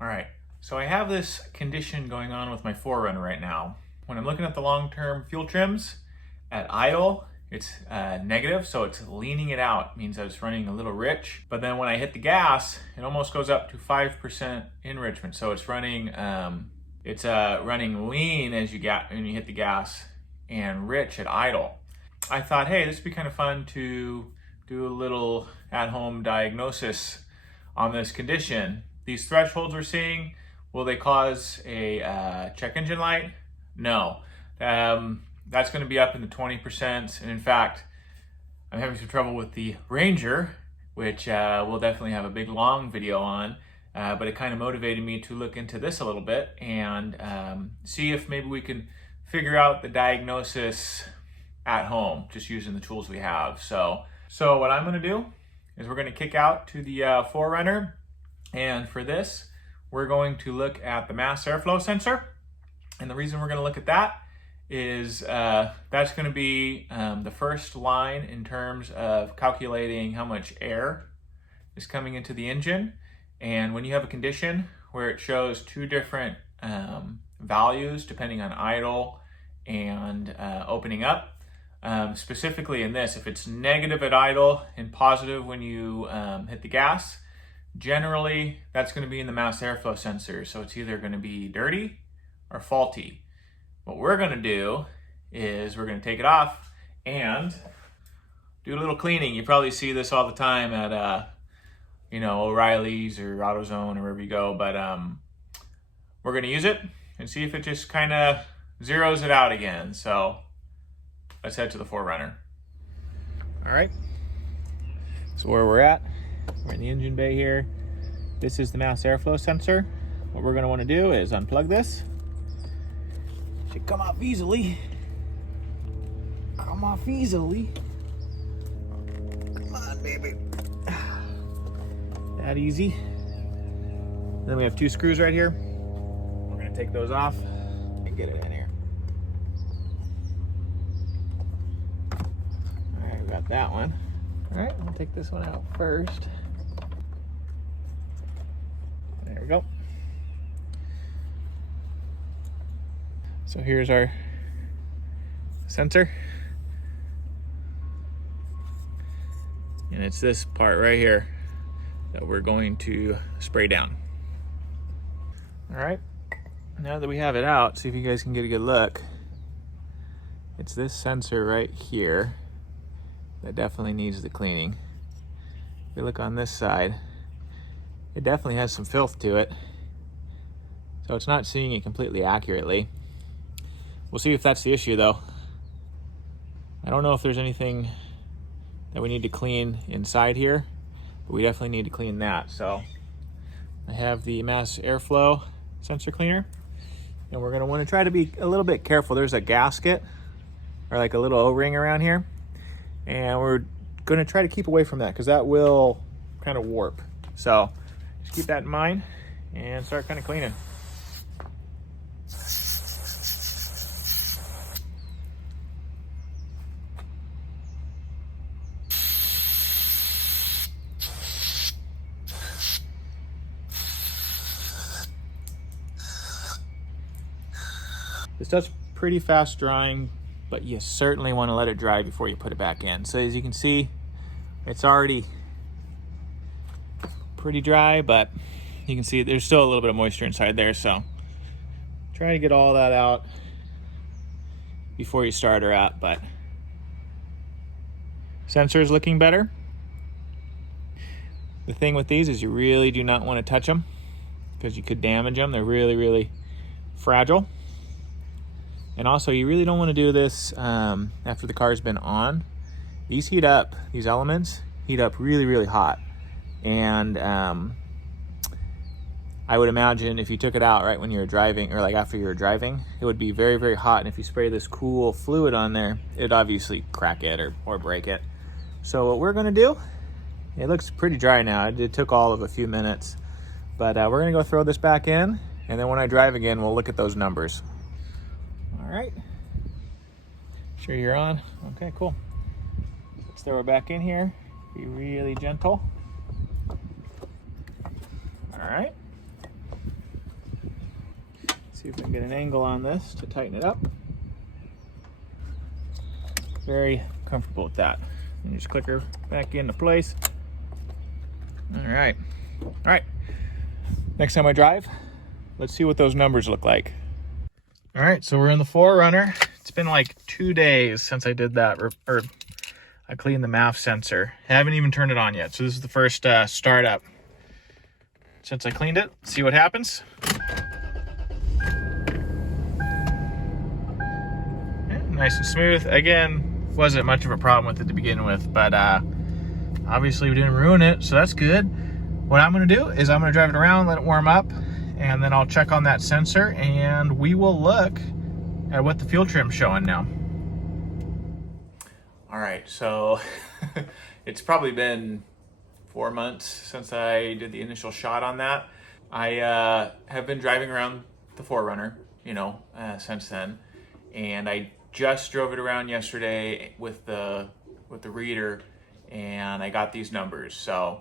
All right, so I have this condition going on with my 4Runner right now. When I'm looking at the long-term fuel trims, at idle, it's negative, so it's leaning it out. It means that it's running a little rich. But then when I hit the gas, it almost goes up to 5% enrichment. So it's running running lean as when you hit the gas and rich at idle. I thought, hey, this would be kind of fun to do a little at-home diagnosis on this condition. These thresholds we're seeing, will they cause a check engine light? No. That's going to be up in the 20%. And in fact, I'm having some trouble with the Ranger, which we'll definitely have a big long video on. But it kind of motivated me to look into this a little bit and see if maybe we can figure out the diagnosis at home, just using the tools we have. So what I'm going to do is we're going to kick out to the 4Runner. And for this, we're going to look at the mass airflow sensor. And the reason we're going to look at that is that's going to be the first line in terms of calculating how much air is coming into the engine. And when you have a condition where it shows two different values depending on idle and opening up, specifically in this, if it's negative at idle and positive when you hit the gas, generally that's going to be in the mass airflow sensor. So it's either going to be dirty or faulty. What we're going to do is we're going to take it off and do a little cleaning. You probably see this all the time at O'Reilly's or AutoZone or wherever you go, but we're going to use it and see if it just kind of zeroes it out again. So let's head to the 4Runner. All right, so where we're at, we're in the engine bay here. This is the mass airflow sensor. What we're going to want to do is unplug this. Should come off easily. Come off easily. Come on, baby. That easy. Then we have two screws right here. We're going to take those off and get it in here. All right, we got that one. All right, we'll take this one out first. There we go. So here's our sensor. And it's this part right here that we're going to spray down. All right, now that we have it out, see if you guys can get a good look. It's this sensor right here that definitely needs the cleaning. If you look on this side, it definitely has some filth to it. So it's not seeing it completely accurately. We'll see if that's the issue though. I don't know if there's anything that we need to clean inside here, but we definitely need to clean that. So I have the mass airflow sensor cleaner, and we're gonna wanna try to be a little bit careful. There's a gasket or like a little O-ring around here, and we're gonna try to keep away from that because that will kind of warp. So just keep that in mind and start kind of cleaning. This stuff's pretty fast drying, but you certainly want to let it dry before you put it back in. So as you can see, it's already pretty dry, but you can see there's still a little bit of moisture inside there. So try to get all that out before you start her up. But sensor is looking better. The thing with these is you really do not want to touch them because you could damage them. They're really, really fragile. And also, you really don't want to do this after the car's been on. These heat up, these elements heat up really, really hot. And I would imagine if you took it out right when you were driving, or like after you were driving, it would be very, very hot. And if you spray this cool fluid on there, it'd obviously crack it or break it. So what we're gonna do, it looks pretty dry now. It took all of a few minutes. But we're gonna go throw this back in, and then when I drive again, we'll look at those numbers. All right, sure you're on. Okay, cool. Let's throw it back in here. Be really gentle. All right. See if I can get an angle on this to tighten it up. Very comfortable with that. And just click her back into place. All right. All right. Next time I drive, let's see what those numbers look like. All right, so we're in the 4Runner. It's been like 2 days since I did that, or I cleaned the MAF sensor. I haven't even turned it on yet, so this is the first startup since I cleaned it. See what happens. Yeah, nice and smooth. Again, wasn't much of a problem with it to begin with, but obviously we didn't ruin it, so that's good. What I'm gonna do is I'm gonna drive it around, let it warm up, and then I'll check on that sensor and we will look at what the fuel trim's showing now. All right, so it's probably been 4 months since I did the initial shot on that. I have been driving around the 4Runner, since then, and I just drove it around yesterday with the reader, and I got these numbers. So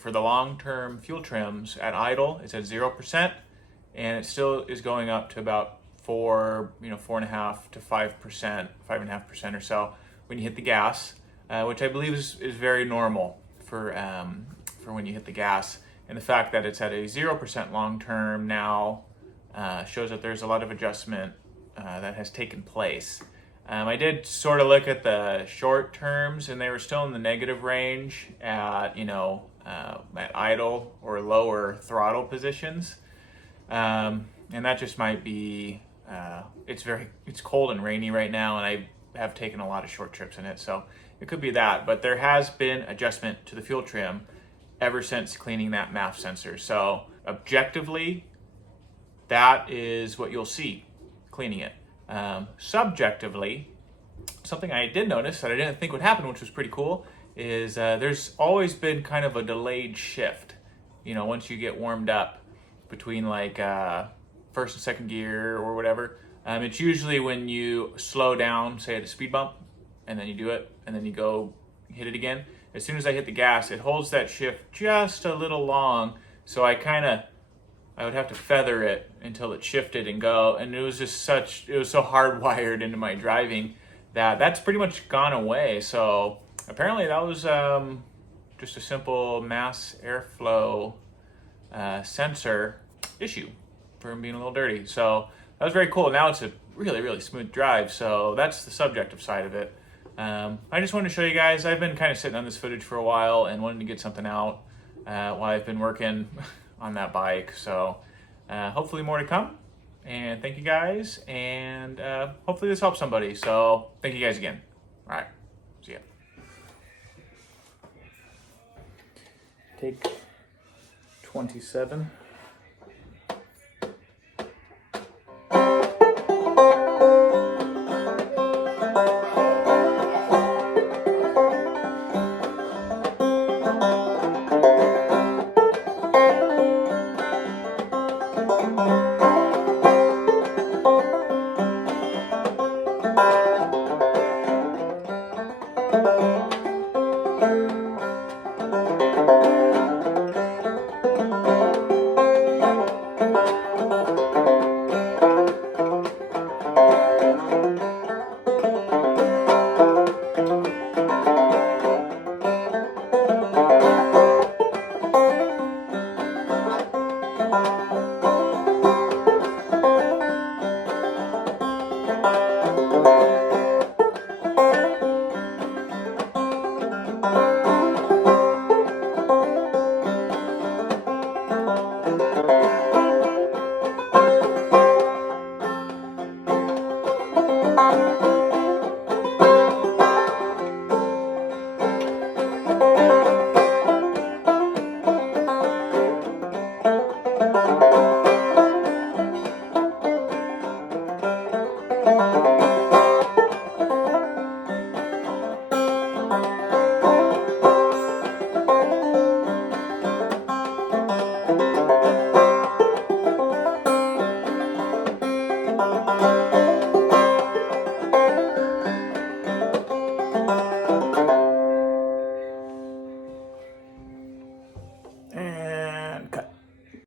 for the long-term fuel trims at idle, it's at 0%, and it still is going up to about 4.5 to 5%, 5.5% or so when you hit the gas, which I believe is very normal for when you hit the gas. And the fact that it's at a 0% long-term now shows that there's a lot of adjustment that has taken place. I did sort of look at the short terms, and they were still in the negative range at at idle or lower throttle positions, and that just might be it's cold and rainy right now, and I have taken a lot of short trips in it, so it could be that. But there has been adjustment to the fuel trim ever since cleaning that MAF sensor. So objectively, that is what you'll see cleaning it. Subjectively, something I did notice that I didn't think would happen, which was pretty cool, is there's always been kind of a delayed shift. Once you get warmed up between like first and second gear or whatever. It's usually when you slow down, say at a speed bump, and then you do it, and then you go hit it again. As soon as I hit the gas, it holds that shift just a little long, so I would have to feather it until it shifted and go, and it was so hardwired into my driving that's pretty much gone away. So apparently that was just a simple mass airflow sensor issue from being a little dirty. So that was very cool. Now it's a really, really smooth drive. So that's the subjective side of it. I just wanted to show you guys, I've been kind of sitting on this footage for a while and wanted to get something out while I've been working on that bike. So hopefully more to come. And thank you guys. And hopefully this helps somebody. So thank you guys again. All right. See ya. Take 27.